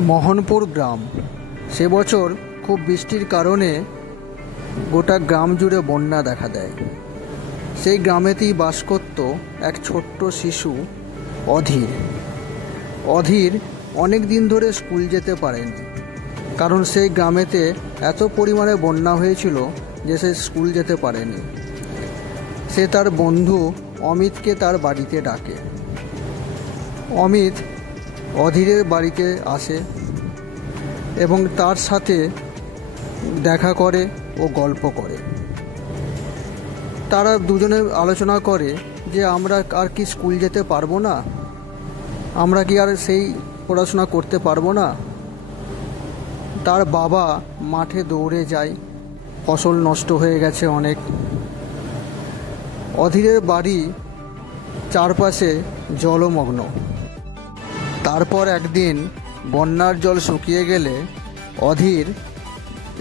মোহনপুর গ্রাম। সে বছর খুব বৃষ্টির কারণে গোটা গ্রাম জুড়ে বন্যা দেখা দেয়। সেই গ্রামেতেই বাস করত এক ছোট্ট শিশু, অধীর। অধীর অনেক দিন ধরে স্কুল যেতে পারেনি, কারণ সেই গ্রামেতে এত পরিমাণে বন্যা হয়েছিল যে সে স্কুল যেতে পারেনি। সে তার বন্ধু অমিতকে তার বাড়িতে ডাকে। অমিত অধীরের বাড়িতে আসে এবং তার সাথে দেখা করে ও গল্প করে। তারা দুজনে আলোচনা করে যে আমরা আর কি স্কুল যেতে পারব না? আমরা কি আর সেই পড়াশোনা করতে পারব না? তার বাবা মাঠে দৌড়ে যায়। ফসল নষ্ট হয়ে গেছে অনেক। অধীরের বাড়ি চারপাশে জলমগ্ন। তারপর একদিন বন্যার জল শুকিয়ে গেলে অধীর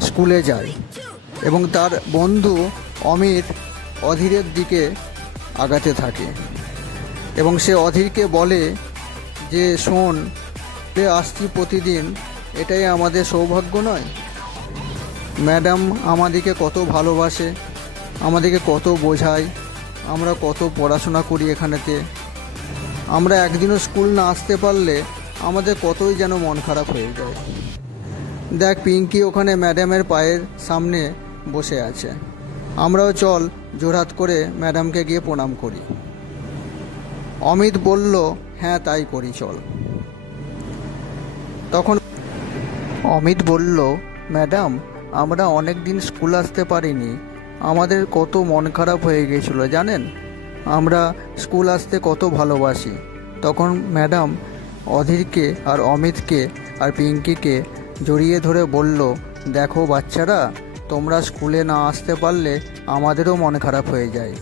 স্কুলে যায় এবং তার বন্ধু অমিত অধীরের দিকে আগাতে থাকে এবং সে অধীরকে বলে যে, শোন যে আসছি প্রতিদিন। এটাই আমাদের সৌভাগ্য নয়? ম্যাডাম আমাদেরকে কত ভালোবাসে আমাদেরকে কত বোঝায়, আমরা কত পড়াশোনা করি এখানেতে। আমরা একদিনও স্কুল না আসতে পারলে আমাদের কতই যেন মন খারাপ হয়ে যায়। দেখ, পিঙ্কি ওখানে ম্যাডামের পায়ের সামনে বসে আছে। আমরাও চল জোরহাত করে ম্যাডামকে গিয়ে প্রণাম করি। অমিত বলল হ্যাঁ তাই করি, চল। তখন অমিত বলল, ম্যাডাম, আমরা অনেক দিন স্কুল আসতে পারিনি। আমাদের কত মন খারাপ হয়ে গিয়েছিল জানেন? আমরা স্কুল আসতে কত ভালোবাসি। তখন ম্যাডাম অধীরকে আর অমিতকে আর পিঙ্কিকে জড়িয়ে ধরে বলল, দেখো বাচ্চারা, তোমরা স্কুলে না আসতে পারলে আমাদেরও মন খারাপ হয়ে যায়।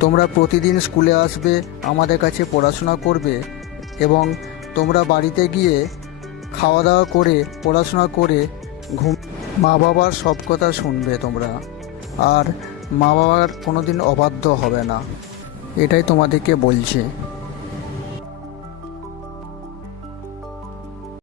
তোমরা প্রতিদিন স্কুলে আসবে, আমাদের কাছে পড়াশোনা করবে এবং তোমরা বাড়িতে গিয়ে খাওয়া দাওয়া করে, পড়াশোনা করে ঘুম মা বাবার সব কথা শুনবে তোমরা। আর মা বাবার কোনো দিন অবাধ্য হবে না। এটাই তোমাদেরকে বলছে।